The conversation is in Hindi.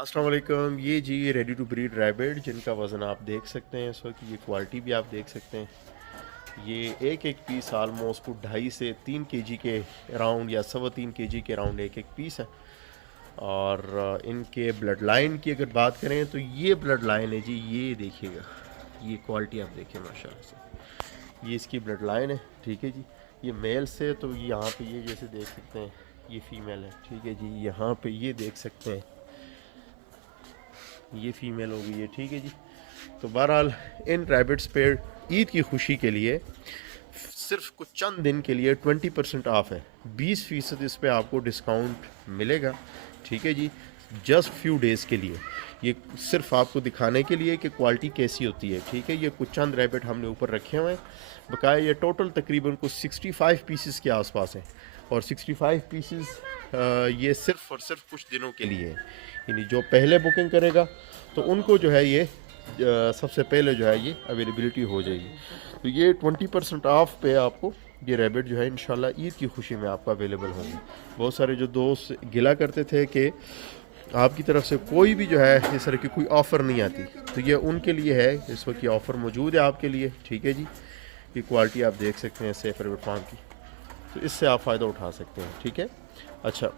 अस्सलाम वालेकुम। ये जी रेडी टू ब्रीड रैबिट जिनका वज़न आप देख सकते हैं इस वक्त, ये क्वालिटी भी आप देख सकते हैं। ये एक एक पीस आलमोस्ट 2.5 से 3 kg के अराउंड या 3.25 kg के अराउंड एक एक पीस है। और इनके ब्लड लाइन की अगर बात करें तो ये ब्लड लाइन है जी, ये देखिएगा, ये क्वालिटी आप देखिए माशाल्लाह से, ये इसकी ब्लड लाइन है। ठीक है जी, ये मेल से तो यहाँ पे ये जैसे देख सकते हैं ये फीमेल है। ठीक है जी, यहाँ पे ये देख सकते हैं ये फ़ीमेल हो गई है। ठीक है जी, तो बहरहाल इन रैबिट्स पे ईद की खुशी के लिए सिर्फ कुछ चंद दिन के लिए 20% ऑफ है, 20% इस पे आपको डिस्काउंट मिलेगा। ठीक है जी, जस्ट फ्यू डेज़ के लिए, ये सिर्फ आपको दिखाने के लिए कि क्वालिटी कैसी होती है। ठीक है, ये कुछ चंद रैबिट हमने ऊपर रखे हुए हैं बकाया, ये टोटल तकरीबन कुछ 65 पीसेस के आसपास हैं। और 65 पीसेस ये सिर्फ और सिर्फ कुछ दिनों के लिए है, यानी जो पहले बुकिंग करेगा तो उनको जो है ये सबसे पहले जो है ये अवेलेबिलिटी हो जाएगी। तो ये 20% ऑफ पे आपको ये रैबिट जो है इंशाल्लाह ईद की खुशी में आपको अवेलेबल होंगे। बहुत सारे जो दोस्त गिला करते थे कि आपकी तरफ से कोई भी जो है इस तरह की कोई ऑफ़र नहीं आती, तो ये उनके लिए है, इस वक्त ये ऑफ़र मौजूद है आपके लिए। ठीक है जी, ये क्वालिटी आप देख सकते हैं सेफ रैबिट फार्म की, तो इससे आप फ़ायदा उठा सकते हैं। ठीक है, अच्छा